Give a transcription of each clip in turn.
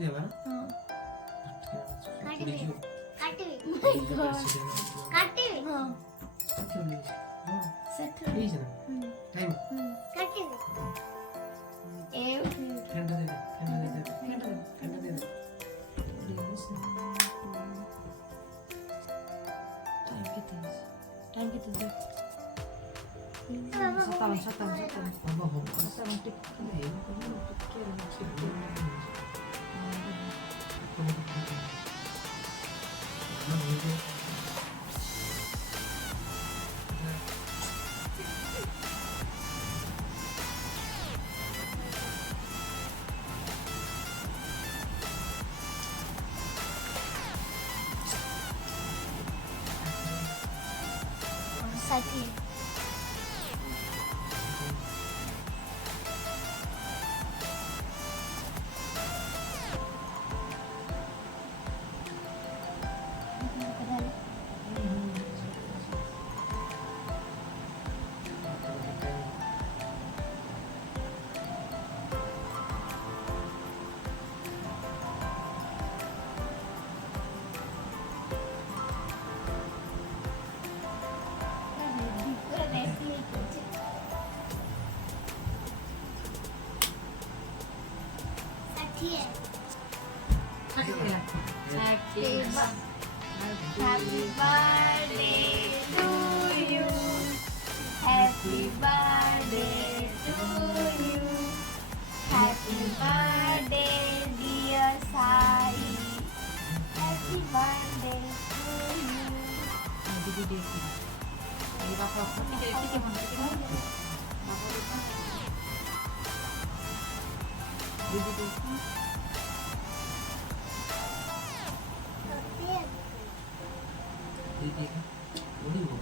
देवा हां काटी दे काटी हां सेट प्लीज ना टाइम काटी दे ए ठंडा दे टाइम कितने सत्तावन बाबा हो साथी Happy birthday to you. Happy birthday to you. Happy birthday, dear Sai. Happy birthday to you. दीदी वही हो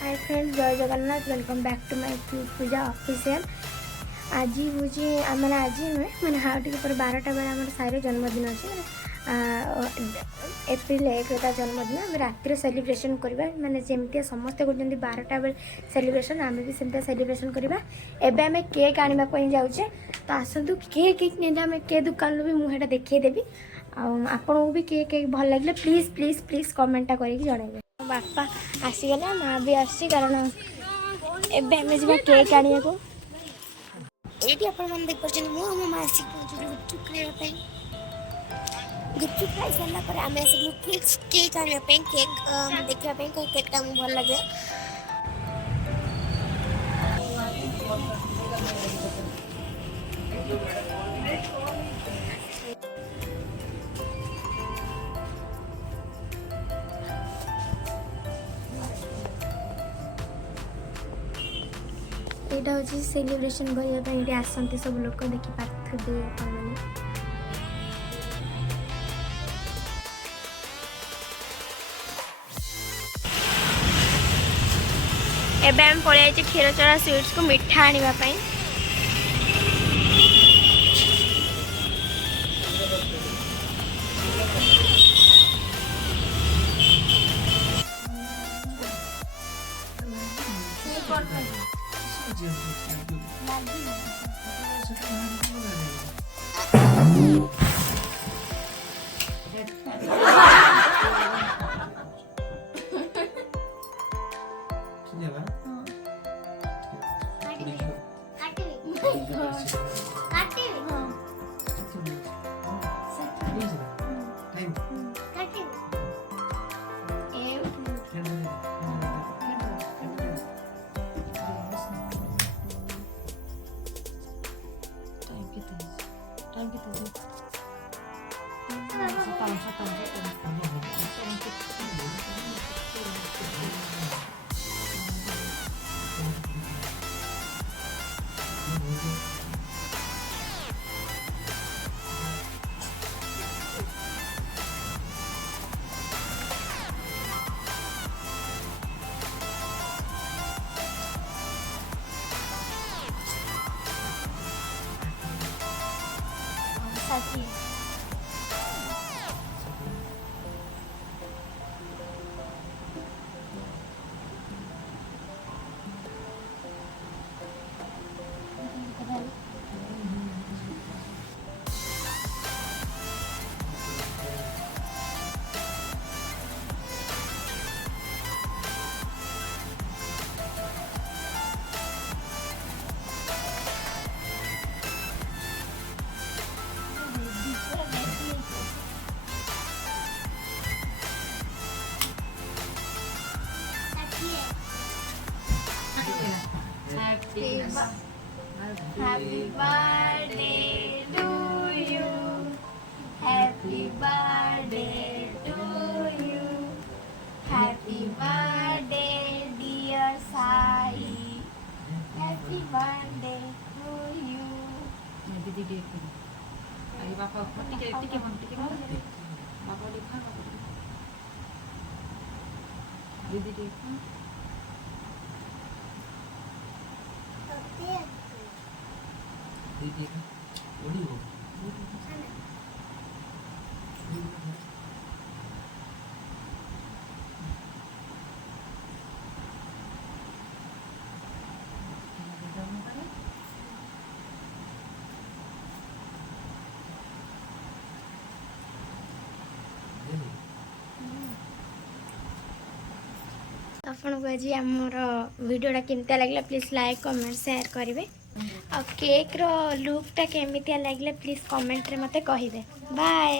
हाय फ्रेंड्स, जय Jagannath. Welcome back to my Puja official. आज हूँ मैंने आज नुहे मैंने हाँ टी 12टा बेले आम साइर जन्मदिन अच्छे एप्रिल 1 जन्मदिन आम रातिर सेलिब्रेशन करवा माने जमती समस्ते कर 12टा बेले सेलिब्रेशन आम भी सेमती सेलिब्रेशन करवा। एबे आम केक आने जाऊे तो आसतु केक नहीं आम के दुकान भी मुझे देखदेवी आपको भी केक भल लगे प्लीज प्लीज प्लीज कमेंट करके जनइबे। बापा आसीगला माँ भी आसी कारण एबे आम जा केक आने को ये आप देख पार्टी मो माँ आसिक गुपचुप खावाई गुपचुप खाई सारापर आम आसिक केक आने केक देखापी कौ केकटा भल लगे। यहाँ हूँ सेलिब्रेशन करने आसती सब लोग देखिए एबे हम पड़े क्षीरचोरा स्वीट्स को मिठा आने happy Happy birthday to you. Happy birthday to you. Happy birthday dear Sai. Happy birthday to you. दीदी डेट करी अरे बापा टिके टिके हम बापा लिखा दीदी डेट दीदी का वही हो आपको आज आमर वीडियोटा केमती लगे प्लीज लाइक कमेंट शेयर करेंगे आ केक रो लुकटा केमितिया लगे प्लीज कमेंट रे मते कहिबे बाय।